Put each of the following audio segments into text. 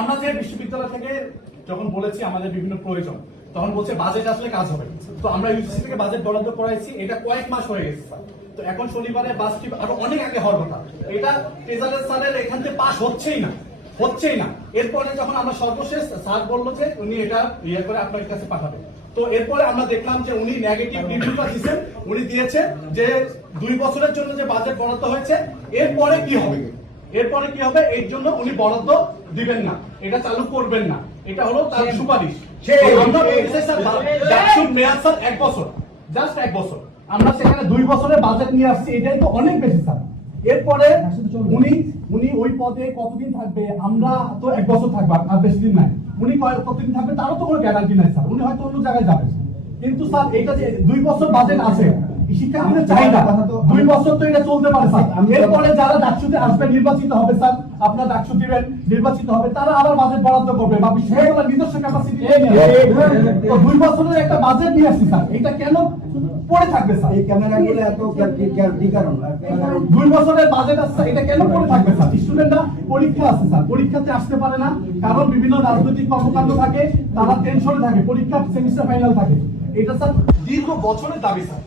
আমরা যে বিশ্ববিদ্যালয় থেকে যখন বলেছি আমাদের বিভিন্ন প্রয়োজন, তখন বলছে বাজেট আসলে কাজ হবে। তো আমরা ইউজিসি থেকে বাজেট বরাদ্দ করাইছি, এটা কয়েক মাস হয়ে গেছে স্যার। তো এখন শনিবারে বাসটি আরো অনেক আগে হওয়ার কথা, এটা ট্রেজারার স্যারের এখান থেকে পাস হচ্ছেই না। এরপরে যখন আমরা সর্বশেষ স্যার বললো যে উনি এটা ইয়ে করে আপনার কাছে পাঠাবেন, তো এরপরে আমরা দেখলাম যে উনি নেগেটিভ রিভিউটা দিয়েছেন। উনি দিয়েছে যে 2 বছরের জন্য যে বাজেট বরাদ্দ হয়েছে এরপরে কি হবে, এর জন্য উনি বরাদ্দ দিবেন না, এটা চালু করবেন না। এটা হলো তার সুপারিশ। আমরা বলছি স্যার ডাকসুর মেয়াদ স্যার 1 বছর, জাস্ট 1 বছর। আমরা সেখানে 2 বছরের বাজেট নিয়ে আসছি, এটাই তো অনেক বেশি স্যার। এরপরে উনি ওই পদে কতদিন থাকবে, আমরা তো 1 বছর থাকবো, আর বেশি দিন নাই। উনি কতদিন থাকবে তারও তো কোনো গ্যারান্টি নাই স্যার। উনি হয়তো অন্য জায়গায় যাবেন, কিন্তু স্যার এটা যে 2 বছর বাজেট আছে, শিক্ষা আমাদের চাহিদা 2 বছর তো এটা চলতে পারে স্যার। এরপরে যারা ডাকসুতে আসবে, নির্বাচিত হবে স্যার, আপনার ডাকসু দিবেন, নির্বাচিত হবে, তারা আবার বাজেট বরাদ্দ করবে বা বিশ্ববিদ্যালয়ের নিজস্ব ক্যাপাসিটি 2 বছরের একটা বাজেট নিয়ে আসছি স্যার। এটা কেন পড়ে থাকবে স্যার? এই ক্যামেরাগুলো এত কি কারণ 2 বছরের বাজেট আছে, এটা কেন পড়ে থাকবে স্যার? স্টুডেন্টরা পরীক্ষা আছে স্যার, পরীক্ষাতে আসতে পারে না, কারণ বিভিন্ন রাজনৈতিক কর্মকাণ্ড থাকে, তারা টেনশনে থাকে, পরীক্ষা সেমিস্টার ফাইনাল থাকে। এটা স্যার দীর্ঘ বছরের দাবি স্যার।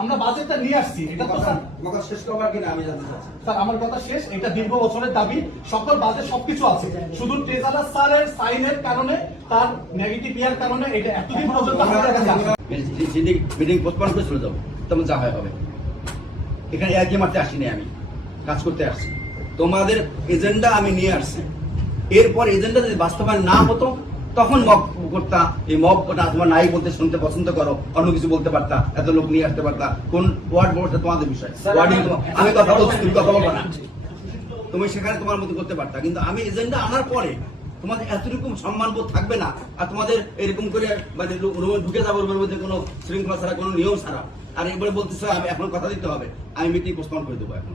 আমরা বাজেটটা নিয়ে আসছি, এটা তো স্যার কথা শেষ করবার কিনা আমি জানতে চাচ্ছি স্যার। আমার কথা শেষ, এটা দীর্ঘ বছরের দাবি, সকল বাজেট সবকিছু আছে, শুধু ট্রেজারার স্যারের সাইনের কারণে, তার নেগেটিভ ইয়ার কারণে এটা এতদিন পর্যন্ত আমাদের কাছে আসে। মিটিং পোস্টপোন করে চলে যাবো, তেমন যা হবে। এখানে একই মারতে আসিনি, আমি কাজ করতে আসছি। তোমাদের এজেন্ডা আমি নিয়ে আসছি, এরপর এজেন্ডা যদি বাস্তবায়ন না হতো তখন মব করতা। এই মব কোটা তোমার নাই বলতে শুনতে পছন্দ করো, অন্য কিছু বলতে পারতা, এত লোক নিয়ে আসতে পারতা। কোন ওয়ার্ড বলতে তোমাদের বিষয়, আমি কথা বলছি, তুমি কথা বলবো না। তুমি সেখানে তোমার মতো করতে পারতা, কিন্তু আমি এজেন্ডা আনার পরে তোমাদের এতটুকু সম্মানবোধ থাকবে না। আর তোমাদের এরকম করে মানে রুমে ঢুকে যাবো, রুমের মধ্যে কোনো শৃঙ্খলা ছাড়া, কোনো নিয়ম ছাড়া। আর এবারে বলতেছে আমি এখন কথা দিতে হবে, আমি মিটিং পোস্টপোন করে দেবো। এখন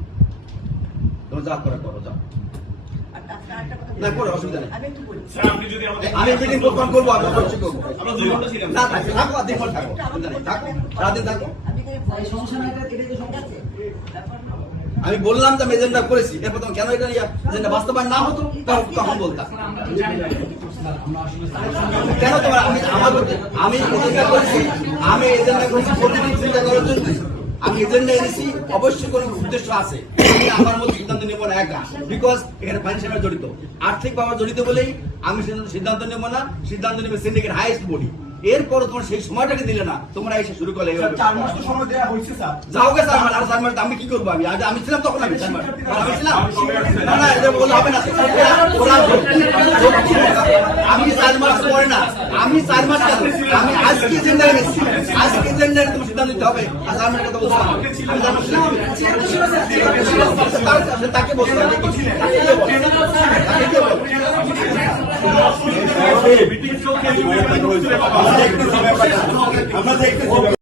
তোমরা যা করে করো, যাও না করে, অসুবিধা নেই। আমি মিটিং পোস্টপোন করবো, আমি অবশ্যই করবো। না থাকো, আর দেখো থাকো, সারাদিন থাকো। আমি বললাম যে আমি এজেন্ডা করেছি, এরপর কেন এটা এজেন্ডা বাস্তবায়ন না হতো তখন বলতাম কেন তোমার। আমি এজেন্ডা করেছি, আমি এজেন্ডা করেছি চিন্তা করার জন্য। আমি এজেন্ডা এনেছি, অবশ্যই কোনো উদ্দেশ্য আছে। আমার মধ্যে সিদ্ধান্ত নেবো না একা, বিকজ এখানে ফাইন্যান্সিয়াল জড়িত, আর্থিকভাবে জড়িত বলেই আমি সিদ্ধান্ত নেবো না। সিদ্ধান্ত নেবে সিন্ডিকেট হাইয়েস্ট বডি। এরপর তোমার সেই সময়টাকে দিলে না, তোমরা এসে শুরু করলে 4 মাস তো সময় দেওয়া হয়েছে স্যার। যাও গে স্যার, আর 4 মাস আমি কি করবো? আমি ছিলাম তখন, আমি ছিলাম না, এটা বললে হবে না। আমি 4 মাস পরে না, আমি 4 মাস কেন, আমি আজকে এজেন্ডা এনেছি, আজকে এজেন্ডা তুমি সিদ্ধান্ত নিতে হবে। আর 4 মাসের কথা বলছিলাম, আমি জানাচ্ছিলাম তাকে বলছিলাম, আমরা দেখতেছি